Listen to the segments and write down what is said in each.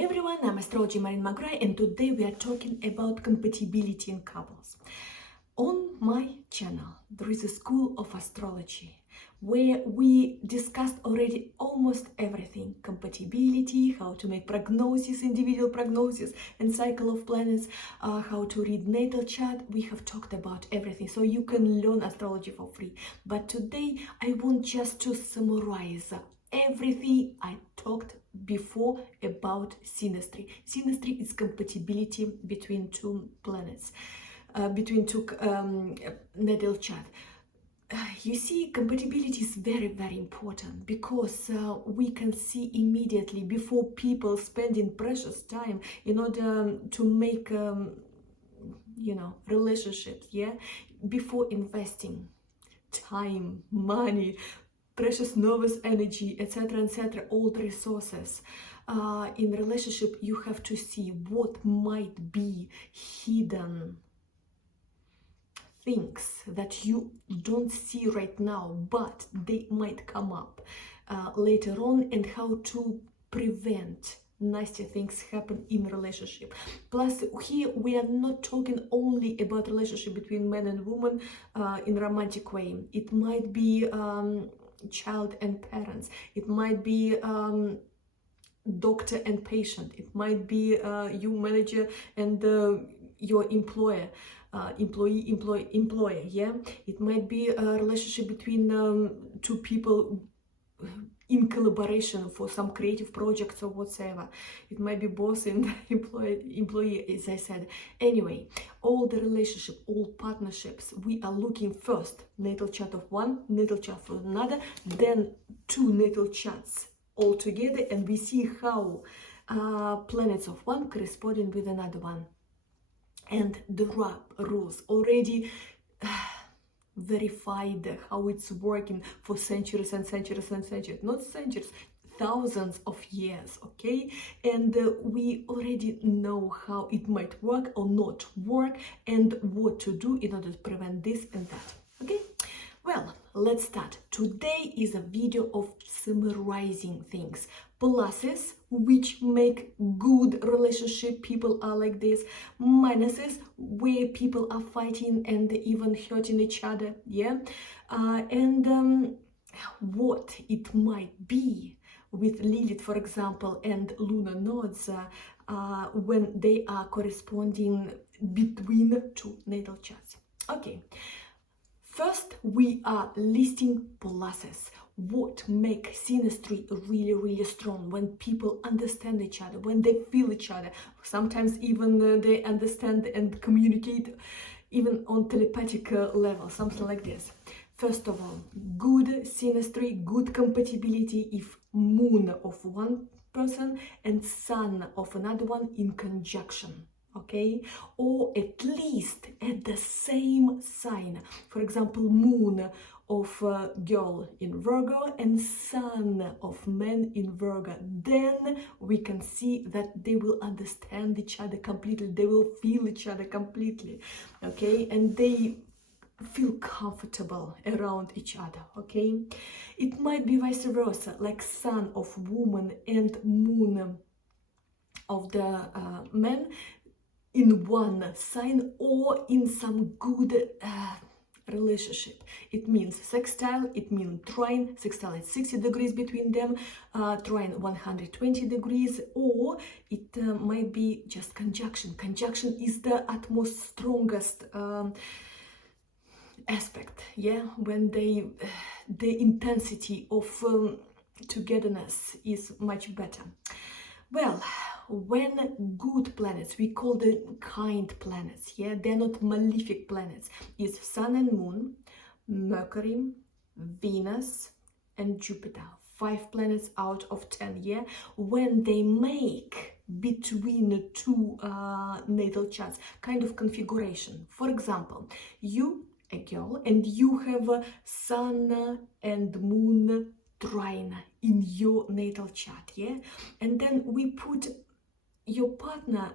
everyone, I'm Astrology Marina McGrath, and today we are talking about compatibility in couples. On my channel there is a school of astrology where we discussed already almost everything: compatibility, how to make prognosis, individual prognosis and cycle of planets, how to read natal chart. We have talked about everything, so you can learn astrology for free. But today I want just to summarize everything I talked before about synastry. Synastry is compatibility between two planets, between two natal chart. You see, compatibility is very, very important because we can see immediately before people spending precious time in order to make, relationships, before investing time, money, precious nervous energy, etc., all the resources in relationship, you have to see what might be hidden things that you don't see right now, but they might come up later on, and how to prevent nasty things happen in relationship. Plus, here we are not talking only about relationship between man and woman in romantic way. It might be child and parents, it might be doctor and patient, it might be you manager and your employer, employer, it might be a relationship between two people in collaboration for some creative projects or whatsoever. It might be boss and employee, as I said. Anyway, all the relationship, all partnerships, we are looking first natal chart of one, natal chart for another, then two natal charts all together, and we see how planets of one corresponding with another one. And the rules already verified how it's working for centuries and centuries and centuries, not centuries, thousands of years, okay? And we already know how it might work or not work, and what to do in order to prevent this and that, okay? Well, let's start. Today is a video of summarizing things. Pluses, which make good relationship, people are like this. Minuses, where people are fighting and even hurting each other, and what it might be with Lilith, for example, and lunar nodes when they are corresponding between two natal charts. Okay. First, we are listing pluses. What makes synastry really, really strong? When people understand each other, when they feel each other, sometimes even they understand and communicate even on telepathic level, something like this. First of all, good synastry, good compatibility if moon of one person and sun of another one in conjunction. Okay, or at least at the same sign. For example, moon of girl in Virgo and sun of man in Virgo. Then we can see that they will understand each other completely, they will feel each other completely, okay, and they feel comfortable around each other, okay. It might be vice versa, like sun of woman and moon of the man in one sign or in some good relationship. It means sextile, it means trine. Sextile is 60 degrees between them, trine 120 degrees, or it might be just conjunction. Conjunction is the utmost strongest aspect, when the intensity of togetherness is much better. Well, when good planets, we call them kind planets, they're not malefic planets, is Sun and Moon, Mercury, Venus and Jupiter. 5 planets out of 10, when they make between two natal charts kind of configuration. For example, you, a girl, and you have a Sun and Moon trine in your natal chart, and then we put your partner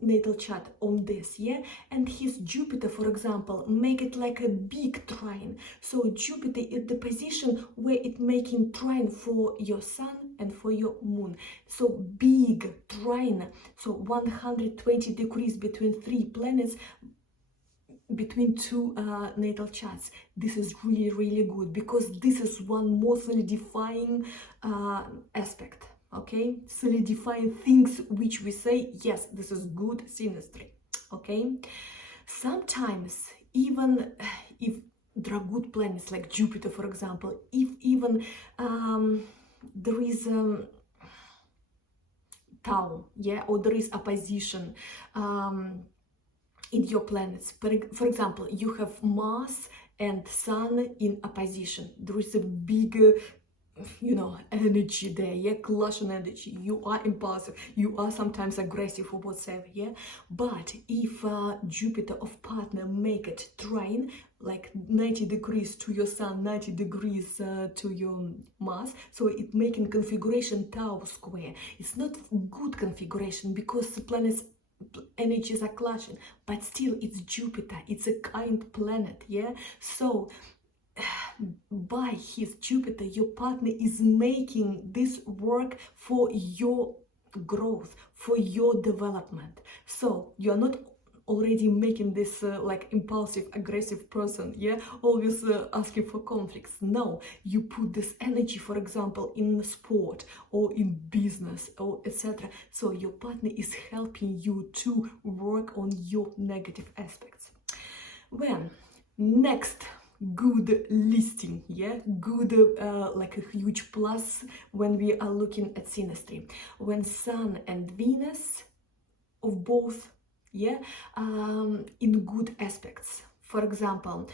natal chart on this, yeah, and his Jupiter, for example, make it like a big trine. So Jupiter is the position where it making trine for your sun and for your moon. So big trine, so 120 degrees between 3 planets, between 2 natal charts. This is really good, because this is one more solidifying aspect. Okay, solidifying things which we say, yes, this is good synastry. Okay, sometimes even if there are good planets like Jupiter, for example, if even there is Tau, yeah, or there is opposition in your planets. For example, you have Mars and Sun in opposition. There is a big energy there, yeah, clash on energy. You are impulsive, you are sometimes aggressive or whatever, yeah. But if Jupiter of partner make it trine, like 90 degrees to your sun, 90 degrees to your Mars, so it making configuration Tau square. It's not good configuration, because the planets energies are clashing, but still it's Jupiter, it's a kind planet, yeah. So by his Jupiter, your partner is making this work for your growth, for your development. So you're not already making this like impulsive, aggressive person, yeah, always asking for conflicts. No, you put this energy, for example, in sport or in business or etc. So your partner is helping you to work on your negative aspects. When next good listing, yeah, good like a huge plus when we are looking at synastry, when Sun and Venus of both, yeah, in good aspects. For example,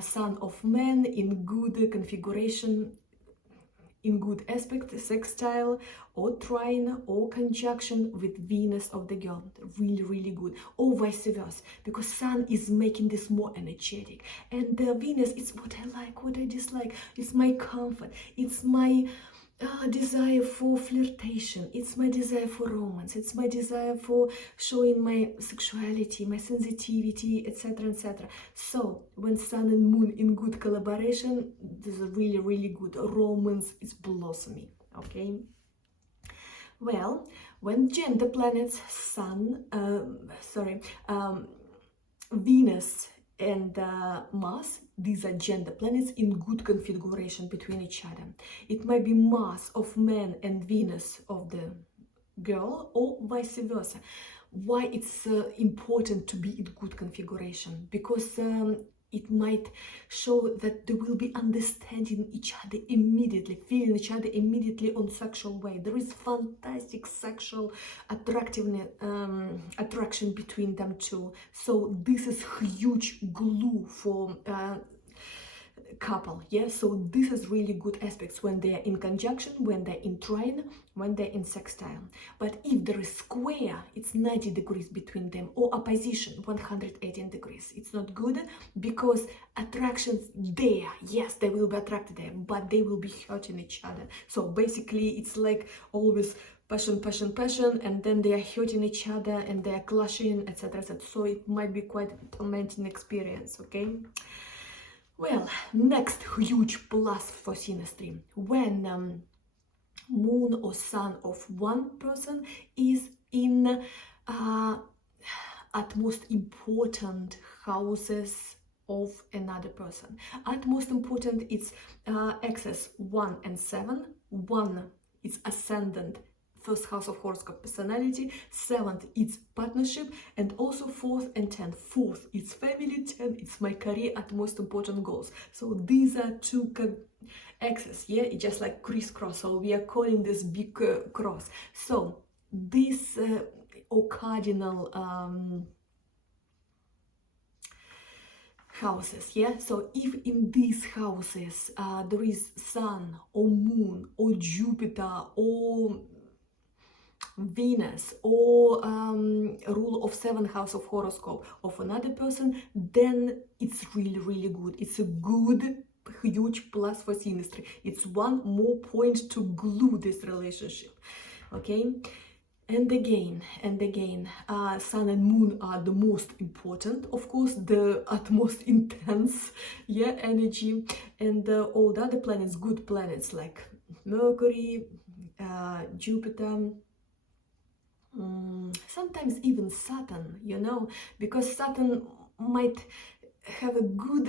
Sun of Man in good configuration, in good aspect, sextile or trine or conjunction with Venus of the girl, really good. Or vice versa, because Sun is making this more energetic, and Venus is what I like, what I dislike. It's my comfort, it's my desire for flirtation, it's my desire for romance, it's my desire for showing my sexuality, my sensitivity, etc. So when Sun and Moon in good collaboration, this is really good. Romance is blossoming. Okay, well, when gender planets Venus and Mars, these are gender planets in good configuration between each other. It might be Mars of man and Venus of the girl, or vice versa. Why it's important to be in good configuration? Because it might show that they will be understanding each other immediately, feeling each other immediately on sexual way. There is fantastic sexual attractiveness, attraction between them two. So this is huge glue for couple, yeah. So this is really good aspects when they are in conjunction, when they're in trine, when they're in sextile. But if there is square, it's 90 degrees between them, or opposition 118 degrees, it's not good, because attractions there, yes, they will be attracted there, but they will be hurting each other. So basically it's like always passion, and then they are hurting each other and they are clashing, etc. So it might be quite a tormenting experience. Okay, well, next huge plus for synastry, when moon or sun of one person is in at most important houses of another person. At most important, it's axis 1 and 7. 1 is ascendant, first house of horoscope personality, 7th it's partnership, and also 4th and 10th. 4th it's family, 10th it's my career at most important goals. So these are two axes, yeah, it's just like crisscross, so we are calling this big cross. So this or cardinal houses, yeah. So if in these houses there is sun or moon or Jupiter or Venus or rule of 7th house of horoscope of another person, then it's really good. It's a good huge plus for synastry. It's one more point to glue this relationship. Okay, And again, Sun and Moon are the most important, of course, the utmost intense, yeah, energy, and all the other planets, good planets like Mercury, Jupiter, sometimes even Saturn, you know, because Saturn might have a good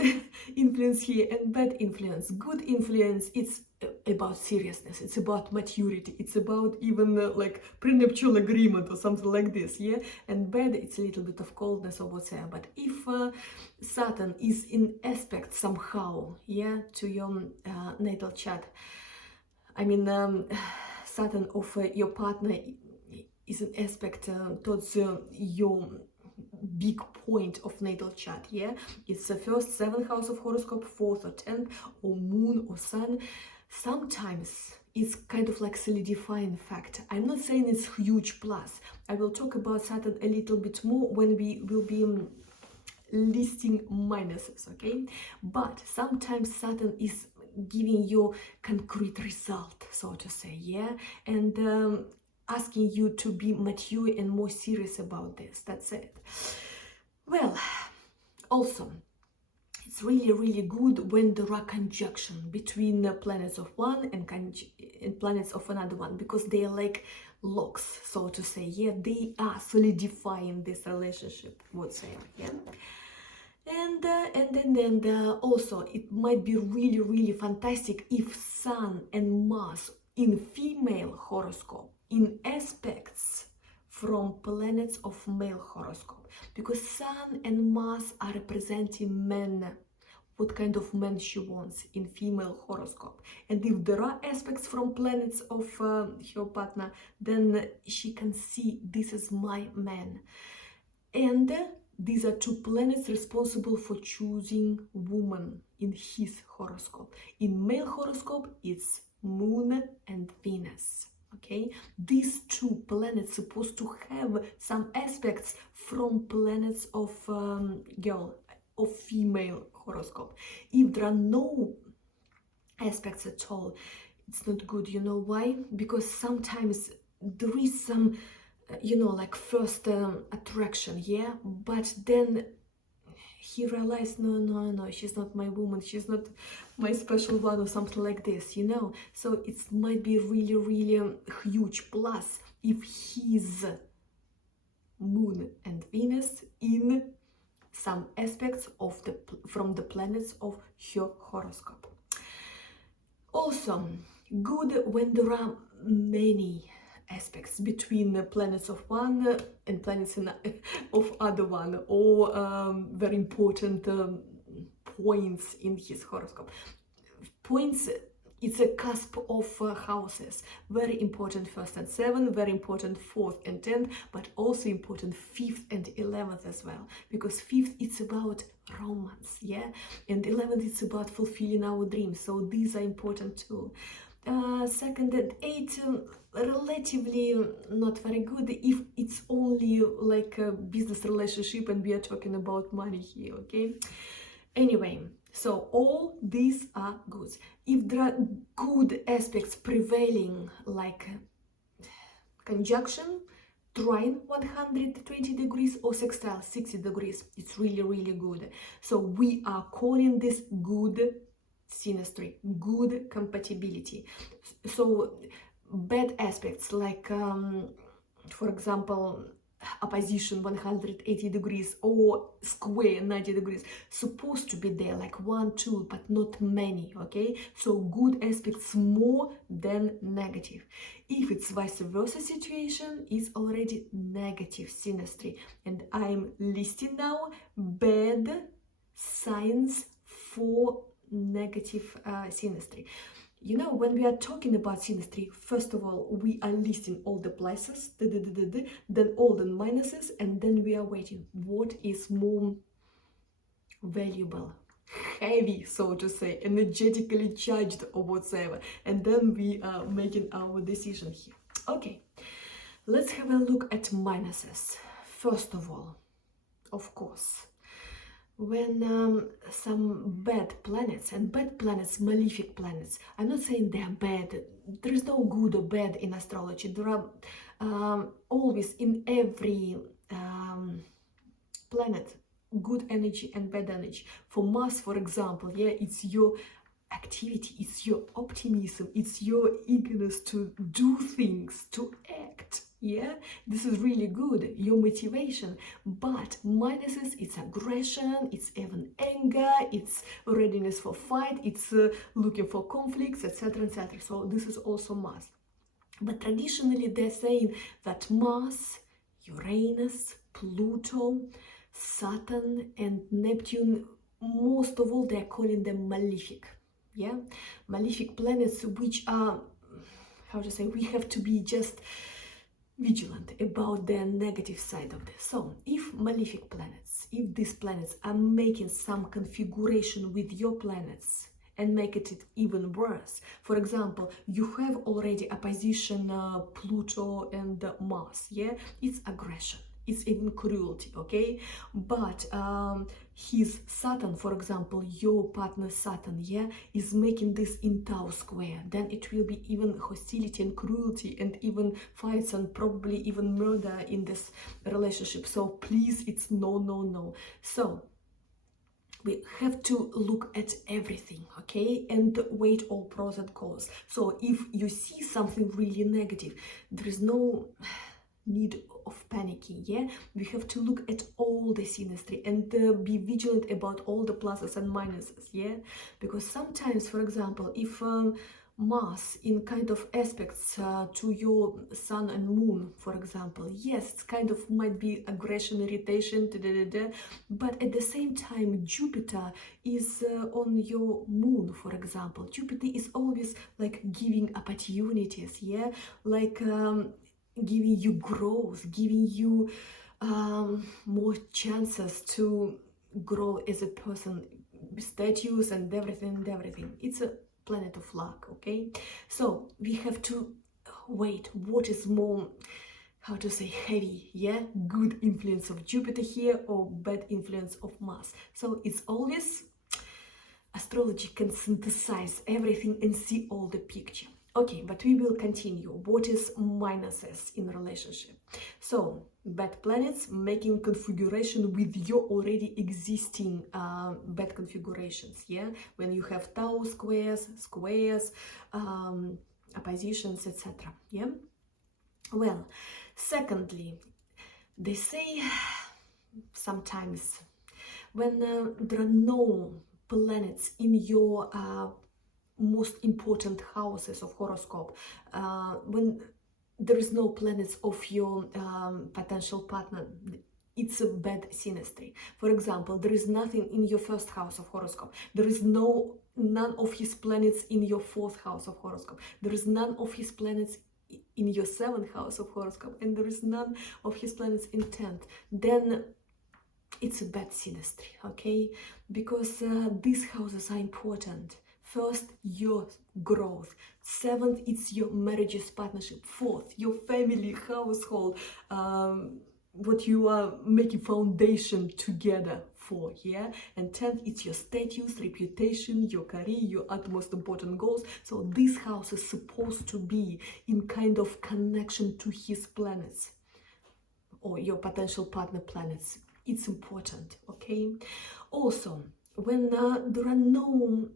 influence here and bad influence. Good influence, it's about seriousness, it's about maturity, it's about even like prenuptial agreement or something like this, yeah. And bad, it's a little bit of coldness or whatever. But if Saturn is in aspect somehow, yeah, to your natal chart, I mean, Saturn of your partner is an aspect towards your big point of natal chart, yeah. It's the first 7th house of horoscope, 4th or 10th, or moon or sun. Sometimes it's kind of like solidifying fact. I'm not saying it's huge plus. I will talk about Saturn a little bit more when we will be listing minuses, okay. But sometimes Saturn is giving you concrete result, so to say, yeah, and asking you to be mature and more serious about this. That's it. Well, also, it's really good when there are conjunction between the planets of one and planets of another one, because they are like locks, so to say, yeah, they are solidifying this relationship, whatsoever, yeah. And also it might be really fantastic if Sun and Mars in female horoscope in aspects from planets of male horoscope, because Sun and Mars are representing men, what kind of man she wants in female horoscope. And if there are aspects from planets of her partner, then she can see this is my man. And these are two planets responsible for choosing woman in his horoscope. In male horoscope, it's Moon and Venus. Okay, these two planets supposed to have some aspects from planets of female horoscope. If there are no aspects at all, it's not good. You know why? Because sometimes there is some, you know, like first attraction, yeah, but then he realized, no, she's not my woman, she's not my special one, or something like this, you know. So it might be really huge plus if his Moon and Venus in some aspects of from the planets of her horoscope. Also good when there are many aspects between the planets of one and planets of other one, or very important points in his horoscope. Points, it's a cusp of houses, very important 1st and 7th, very important 4th and 10th, but also important 5th and 11th as well, because 5th it's about romance, yeah, and 11th it's about fulfilling our dreams, so these are important too. 2nd and 8th relatively not very good if it's only like a business relationship and we are talking about money here, okay. Anyway, so all these are good. If there are good aspects prevailing, like conjunction, trine 120 degrees or sextile 60 degrees, it's really good. So we are calling this good synastry, good compatibility. So bad aspects like for example opposition 180 degrees or square 90 degrees supposed to be there, like 1, 2, but not many, okay. So good aspects more than negative. If it's vice versa situation, it's already negative synastry, and I'm listing now bad signs for negative synastry. You know, when we are talking about synastry, first of all, we are listing all the pluses, then all the minuses, and then we are waiting what is more valuable, heavy, so to say, energetically charged or whatsoever, and then we are making our decision here. Okay, let's have a look at minuses. First of all, of course, when some bad planets, and bad planets, malefic planets, I'm not saying they're bad, there is no good or bad in astrology, there are Always in every planet, good energy and bad energy. For Mars, for example, yeah, it's your activity, it's your optimism, it's your eagerness to do things, to act. Yeah, this is really good, your motivation. But minuses, it's aggression, it's even anger, it's readiness for fight, it's looking for conflicts, etc., etc. So this is also Mars. But traditionally they're saying that Mars, Uranus, Pluto, Saturn and Neptune, most of all they're calling them malefic. Yeah, malefic planets, which are, how to say, we have to be just vigilant about the negative side of this. So if malefic planets, if these planets are making some configuration with your planets and make it even worse, for example, you have already opposition Pluto and Mars, yeah, it's aggression, it's even cruelty, okay? But his Saturn, for example, your partner Saturn, yeah, is making this in Tau square, then it will be even hostility and cruelty and even fights and probably even murder in this relationship. So please, it's no, no, no. So we have to look at everything, okay, and weigh all pros and cons. So if you see something really negative, there is no need of panicking. Yeah, we have to look at all the synastry and be vigilant about all the pluses and minuses. Yeah, because sometimes, for example, if Mars in kind of aspects to your Sun and Moon, for example, yes, it's kind of might be aggression, irritation, but at the same time Jupiter is on your Moon, for example. Jupiter is always like giving opportunities, yeah, like giving you growth, giving you more chances to grow as a person, status and everything. It's a planet of luck, okay? So we have to wait what is more, how to say, heavy, yeah, good influence of Jupiter here or bad influence of Mars. So it's always astrology can synthesize everything and see all the picture. Okay, but we will continue. What is minuses in relationship? So bad planets making configuration with your already existing bad configurations, yeah, when you have Tau squares, oppositions, etc. Yeah. Well, secondly, they say sometimes when there are no planets in your most important houses of horoscope, when there is no planets of your potential partner, it's a bad synastry. For example, there is nothing in your first house of horoscope, there is none of his planets in your fourth house of horoscope, there is none of his planets in your seventh house of horoscope, and there is none of his planets in 10th, then it's a bad synastry, okay? Because these houses are important. First, your growth. Seventh, it's your marriages, partnership. Fourth, your family, household, what you are making foundation together for, yeah? And 10th, it's your status, reputation, your career, your utmost important goals. So this house is supposed to be in kind of connection to his planets or your potential partner planets. It's important, okay? Also, when there are no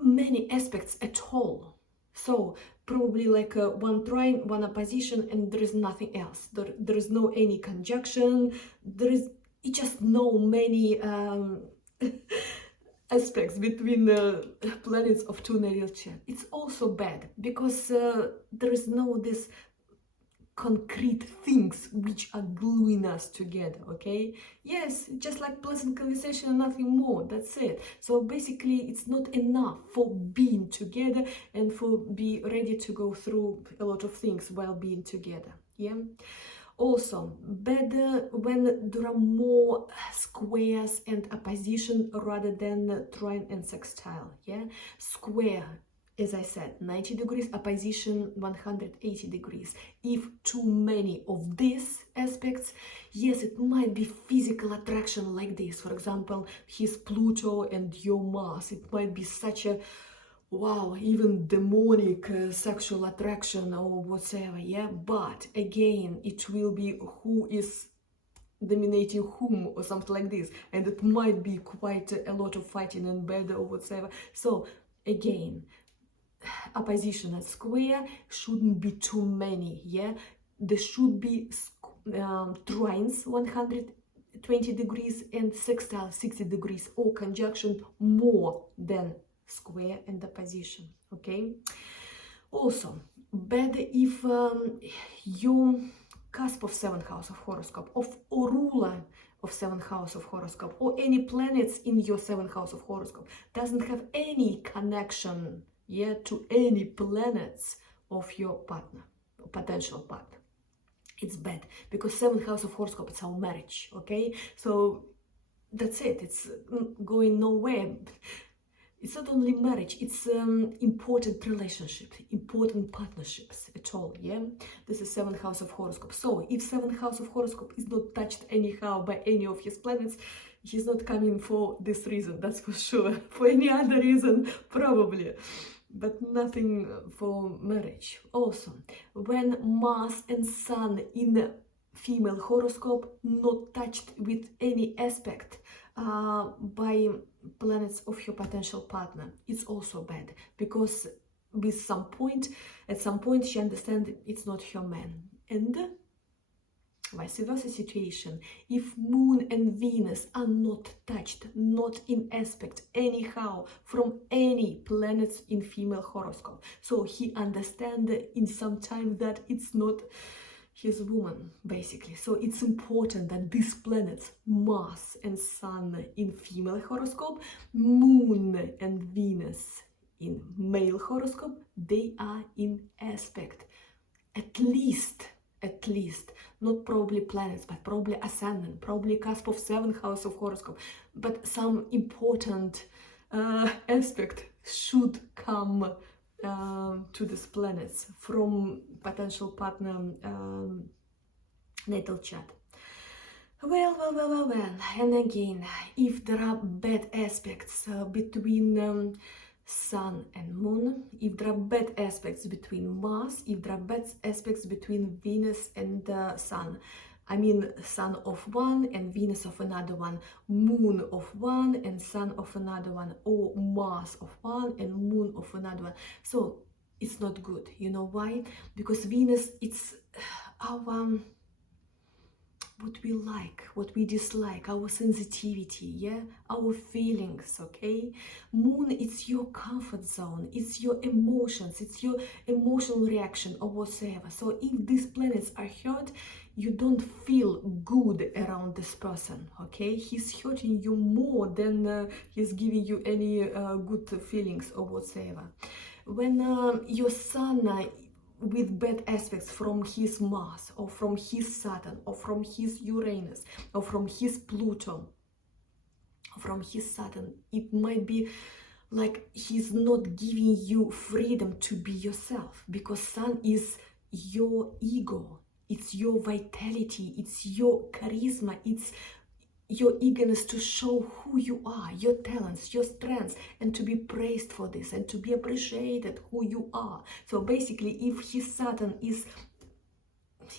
many aspects at all, so probably like one trine, one opposition, and there is nothing else. There is no any conjunction. There is just no many aspects between the planets of two Natal Chart. It's also bad because there is no this concrete things which are gluing us together, okay? Yes, just like pleasant conversation and nothing more, that's it. So basically it's not enough for being together and for be ready to go through a lot of things while being together, yeah? Also, better when there are more squares and opposition rather than trine and sextile, yeah? Square, as I said, 90 degrees, opposition 180 degrees. If too many of these aspects, yes, it might be physical attraction like this. For example, his Pluto and your Mars. It might be such a wow, even demonic sexual attraction or whatever, yeah, but again, it will be who is dominating whom or something like this, and it might be quite a lot of fighting in bed or whatever. So again, opposition and square shouldn't be too many, yeah, there should be trines 120 degrees and sextile 60 degrees, or conjunction more than square and opposition. Okay, also bad if your cusp of 7th house of horoscope or ruler of 7th house of horoscope or any planets in your 7th house of horoscope doesn't have any connection, yeah, to any planets of your partner, potential partner. It's bad, because 7th house of horoscope, it's our marriage. Okay, so that's it, it's going nowhere. It's not only marriage, it's important relationships, important partnerships at all, yeah? This is 7th house of horoscope. So if 7th house of horoscope is not touched anyhow by any of his planets, he's not coming for this reason, that's for sure. For any other reason, probably, but nothing for marriage. Also, when Mars and Sun in female horoscope not touched with any aspect by planets of your potential partner, it's also bad, because at some point she understands it's not her man. And vice versa situation, if Moon and Venus are not touched, not in aspect anyhow from any planets in female horoscope, so he understands in some time that it's not his woman, basically. So it's important that these planets, Mars and Sun in female horoscope, Moon and Venus in male horoscope, they are in aspect. At least, not probably planets, but probably ascendant, probably cusp of 7th house of horoscope, but some important aspect should come to these planets from potential partner natal chart. Well, and again, if there are bad aspects between Sun and Moon, if there are bad aspects between Mars, if there are bad aspects between Venus and Sun, I mean Sun of one and Venus of another one, Moon of one and Sun of another one, or Mars of one and Moon of another one. So it's not good. You know why? Because Venus, it's our what we like, what we dislike, our sensitivity, yeah, our feelings. Okay, Moon, it's your comfort zone, it's your emotions, it's your emotional reaction or whatever. So if these planets are hurt, you don't feel good around this person. Okay, he's hurting you more than he's giving you any good feelings or whatever. When your Sun with bad aspects from his Mars or from his Saturn or from his Uranus or from his Pluto, from his Saturn, it might be like he's not giving you freedom to be yourself, because Sun is your ego, it's your vitality, it's your charisma, it's your eagerness to show who you are, your talents, your strengths, and to be praised for this and to be appreciated who you are. So basically, if his Saturn is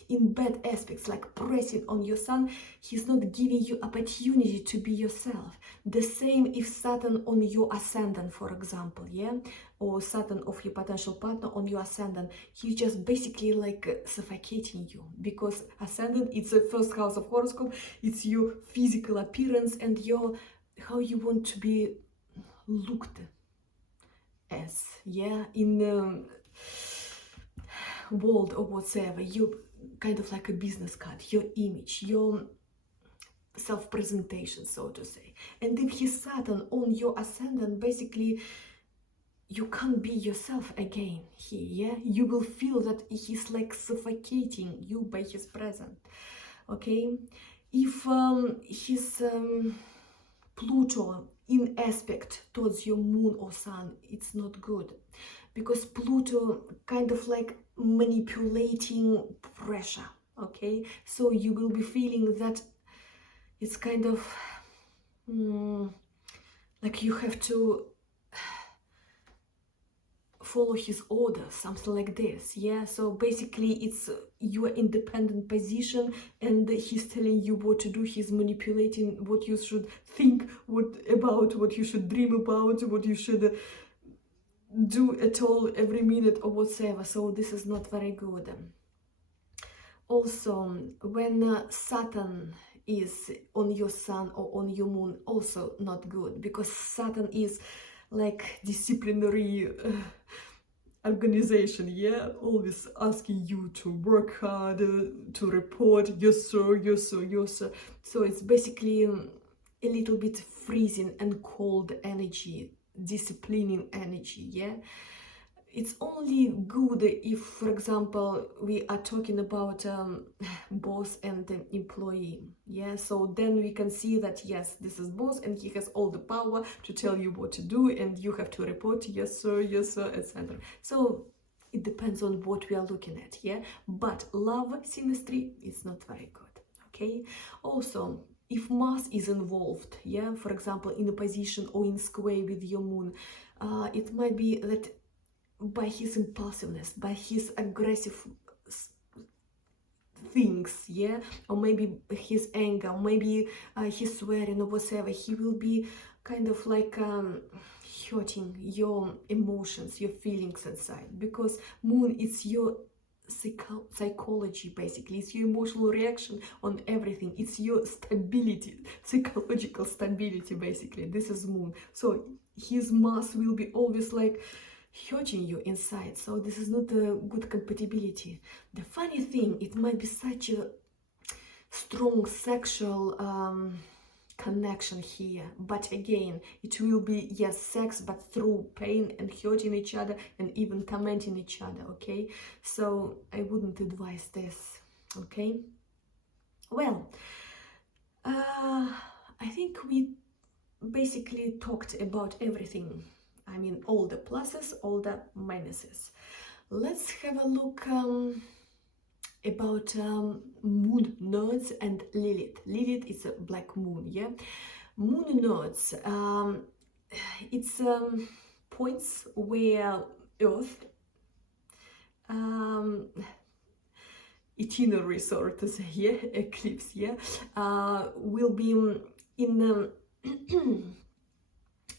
in bad aspects, like pressing on your Sun, he's not giving you opportunity to be yourself. The same if Saturn on your ascendant, for example, yeah, or Saturn of your potential partner on your ascendant, he's just basically like suffocating you, because ascendant, it's the 1st house of horoscope, it's your physical appearance and your how you want to be looked as, yeah, in the world or whatever. You kind of like a business card, your image, your self-presentation, so to say. And if his Saturn on your ascendant, basically you can't be yourself again here, yeah? You will feel that he's like suffocating you by his presence, okay? If his Pluto in aspect towards your Moon or Sun, it's not good, because Pluto kind of like manipulating pressure, okay? So you will be feeling that it's kind of like you have to follow his orders, something like this. Yeah, so basically it's your independent position, and he's telling you what to do. He's manipulating what you should think about, what you should dream about, what you should do at all every minute or whatsoever. So this is not very good. Also, when Saturn is on your sun or on your moon, also not good, because Saturn is like disciplinary organization, yeah, always asking you to work hard, to report, yes sir, yes sir, yes sir. So it's basically a little bit freezing and cold energy, disciplining energy, yeah. It's only good if, for example, we are talking about boss and the employee, yeah, so then we can see that yes, this is boss and he has all the power to tell you what to do, and you have to report yes sir, etc. So it depends on what we are looking at, yeah. But love synastry is not very good, okay. Also, if Mars is involved, yeah, for example, in a position or in square with your moon, it might be that by his impulsiveness, by his aggressive things, yeah, or maybe his anger, or maybe his swearing or whatever, he will be kind of like hurting your emotions, your feelings inside, because moon is your psychology, basically. It's your emotional reaction on everything. It's your stability, psychological stability, basically. This is moon. So his mass will be always like hurting you inside. So this is not a good compatibility. The funny thing, it might be such a strong sexual connection here, but again, it will be, yes, sex, but through pain and hurting each other and even tormenting each other, okay. So I wouldn't advise this, okay. Well, I think we basically talked about everything. I mean, all the pluses, all the minuses. Let's have a look about moon nodes and Lilith. Lilith is a black moon, yeah. Moon nodes, it's points where Earth itinerary, sort of say, yeah, eclipse, yeah, will be in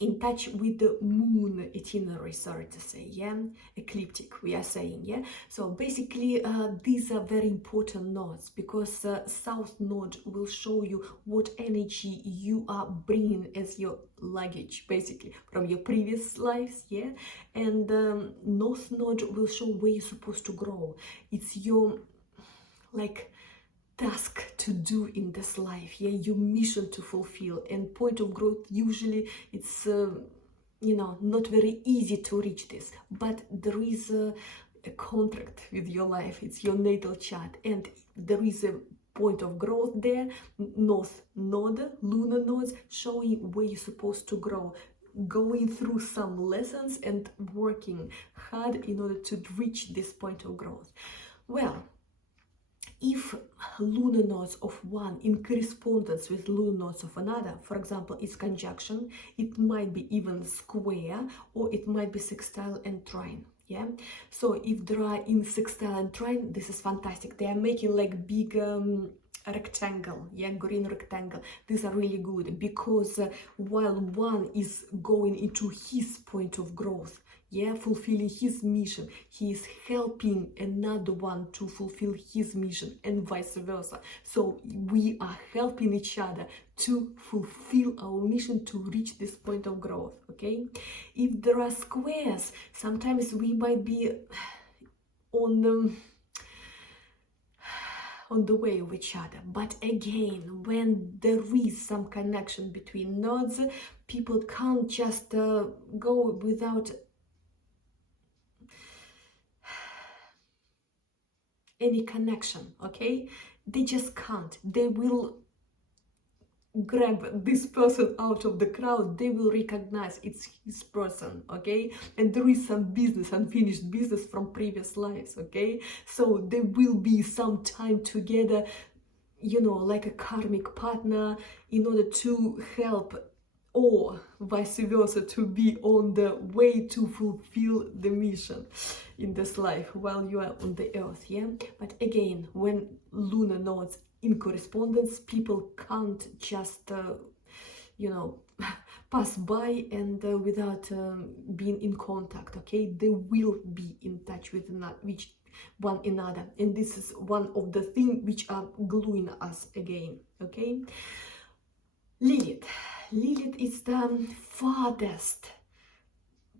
in touch with the moon itinerary, sorry to say, yeah, ecliptic, we are saying, yeah. So basically these are very important nodes, because south node will show you what energy you are bringing as your luggage, basically, from your previous lives, yeah. And north node will show where you're supposed to grow. It's your like task to do in this life, yeah, your mission to fulfill. And point of growth, usually it's you know, not very easy to reach this, but there is a contract with your life. It's your natal chart, and there is a point of growth there. North node, lunar nodes, showing where you're supposed to grow, going through some lessons and working hard in order to reach this point of growth. Well, if lunar nodes of one in correspondence with lunar nodes of another, for example, is conjunction, it might be even square, or it might be sextile and trine, yeah. So if they are in sextile and trine, this is fantastic. They are making like big rectangle, yeah, green rectangle. These are really good, because while one is going into his point of growth, yeah, fulfilling his mission, he is helping another one to fulfill his mission, and vice versa. So we are helping each other to fulfill our mission to reach this point of growth, okay. If there are squares, sometimes we might be on the way of each other. But again, when there is some connection between nodes, people can't just go without any connection, okay. They just can't. They will grab this person out of the crowd. They will recognize it's his person, okay. And there is some business, unfinished business from previous lives, okay. So there will be some time together, you know, like a karmic partner, in order to help or vice versa, to be on the way to fulfill the mission in this life while you are on the earth, yeah? But again, when lunar nodes in correspondence, people can't just you know, pass by and without being in contact, okay? They will be in touch with one another, and this is one of the things which are gluing us again, okay? Lilith is the farthest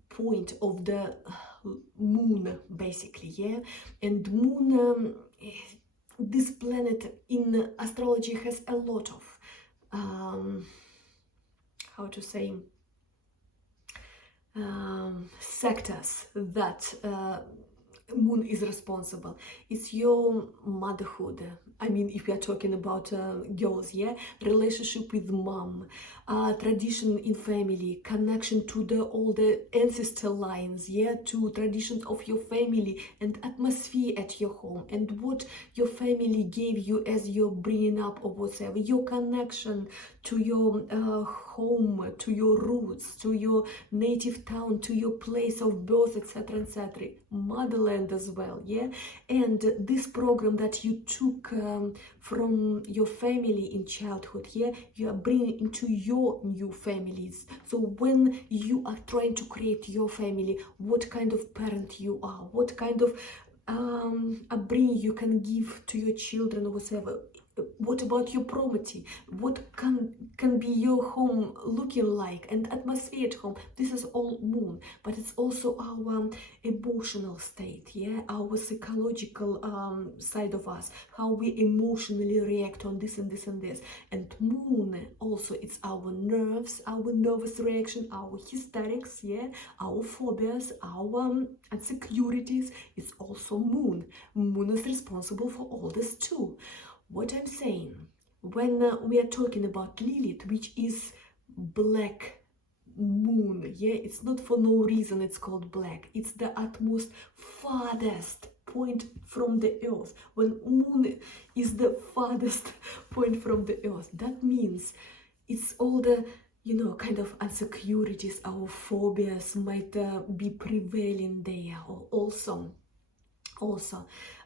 point of the moon, basically, yeah? And moon, this planet in astrology has a lot of how to say, sectors that moon is responsible. It's your motherhood. I mean, if we are talking about girls, yeah, relationship with mom, tradition in family, connection to all the ancestor lines, yeah, to traditions of your family and atmosphere at your home, and what your family gave you as you're bringing up or whatever, your connection to your home, to your roots, to your native town, to your place of birth, etc., etc., motherland as well, yeah. And this program that you took from your family in childhood, yeah, you are bringing into your new families. So when you are trying to create your family, what kind of parent you are, what kind of upbringing you can give to your children or whatever. What about your property? What can be your home looking like, and atmosphere at home? This is all moon, but it's also our emotional state, yeah, our psychological side of us, how we emotionally react on this and this and this. And moon also, it's our nerves, our nervous reaction, our hysterics, yeah, our phobias, our insecurities. It's also moon. Moon is responsible for all this too. What I'm saying, when we are talking about Lilith, which is black moon, yeah, it's not for no reason it's called black. It's the utmost farthest point from the earth. When moon is the farthest point from the earth, that means it's all the, you know, kind of insecurities, our phobias might be prevailing there. Also,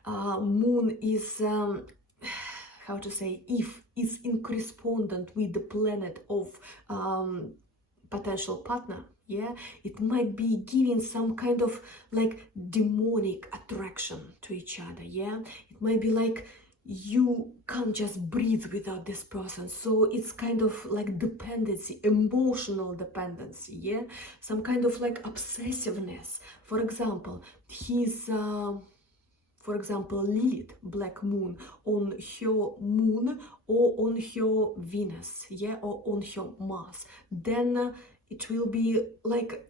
moon is how to say, if it's in correspondent with the planet of potential partner, yeah, it might be giving some kind of like demonic attraction to each other, yeah. It might be like you can't just breathe without this person, so it's kind of like dependency, emotional dependency, yeah, some kind of like obsessiveness. For example, Lilith, black moon, on her moon or on her Venus, yeah, or on her Mars, then it will be like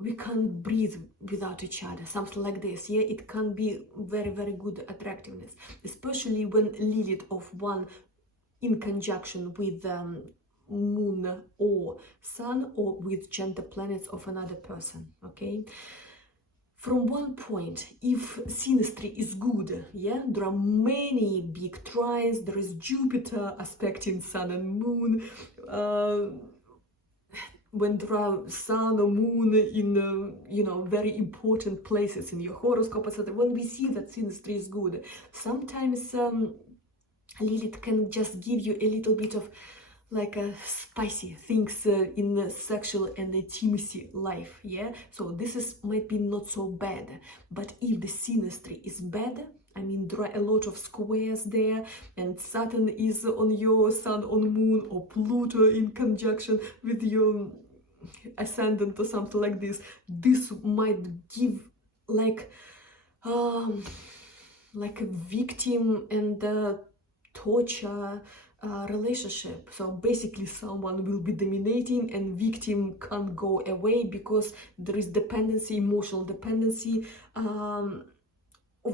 we can't breathe without each other, something like this, yeah. It can be very, very good attractiveness, especially when Lilith of one in conjunction with moon or sun, or with gender planets of another person, okay. From one point, if synastry is good, yeah, there are many big trines. There is Jupiter aspecting Sun and Moon. When there are Sun or Moon in, you know, very important places in your horoscope, etc. When we see that synastry is good, sometimes Lilith can just give you a little bit of like spicy things in the sexual and the intimacy life, yeah. So this might be not so bad. But if the synastry is bad, I mean, there are a lot of squares there, and Saturn is on your Sun on Moon, or Pluto in conjunction with your ascendant or something like this, this might give like a victim and torture relationship. So basically someone will be dominating and victim can't go away because there is dependency, emotional dependency of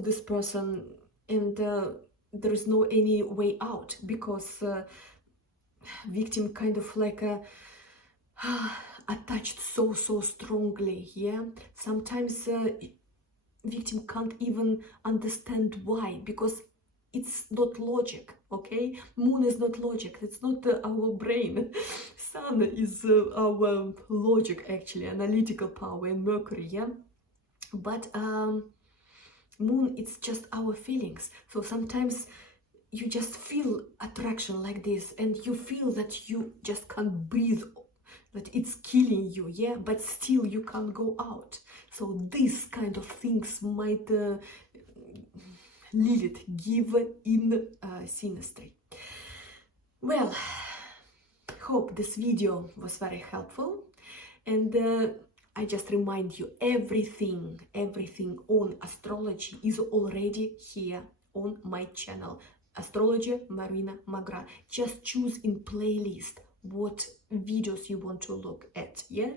this person, and there is no any way out, because victim kind of like attached so strongly, yeah. Sometimes victim can't even understand why, because it's not logic, okay? Moon is not logic, it's not our brain. Sun is our logic, actually, analytical power, and Mercury, yeah? But Moon, it's just our feelings. So sometimes you just feel attraction like this, and you feel that you just can't breathe, that it's killing you, yeah? But still you can't go out. So these kind of things might Lilith give in Synastry. Well, hope this video was very helpful, and I just remind you, everything on astrology is already here on my channel, Astrologer Marina McGrath. Just choose in playlist what videos you want to look at, yeah?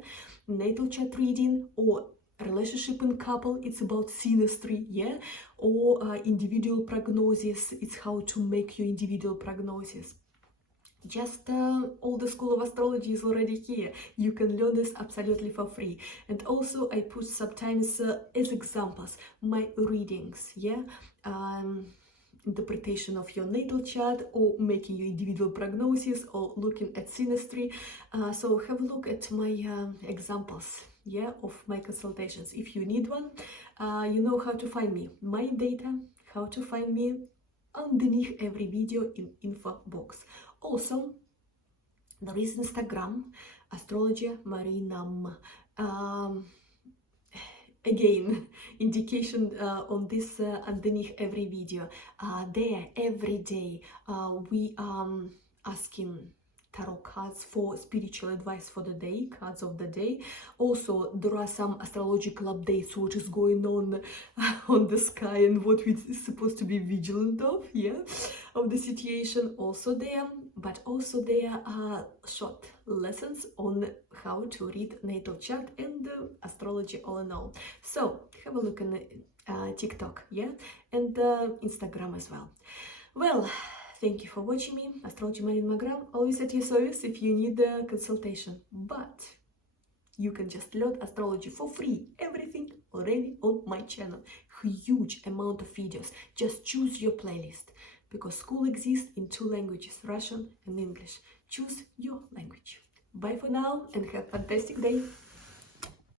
Natal chart reading, or relationship and couple, it's about synastry, yeah? Or individual prognosis, it's how to make your individual prognosis. Just all the school of astrology is already here. You can learn this absolutely for free. And also I put sometimes as examples my readings, yeah? Interpretation of your natal chart, or making your individual prognosis, or looking at synastry. So have a look at my examples, yeah, of my consultations. If you need one, you know how to find me. My data, how to find me underneath every video in info box. Also, there is Instagram, Astrologer Marina. Again, indication on this underneath every video. There, every day, we asking tarot cards for spiritual advice for the day, cards of the day. Also, there are some astrological updates, what is going on the sky, and what we're supposed to be vigilant of, yeah, of the situation, also there. But also there are short lessons on how to read natal chart and astrology all in all. So have a look on TikTok, yeah, and Instagram as well. Well, thank you for watching me, Astrologer Marina McGrath, always at your service if you need a consultation. But you can just learn astrology for free, everything already on my channel. Huge amount of videos. Just choose your playlist, because school exists in 2 languages, Russian and English. Choose your language. Bye for now, and have a fantastic day.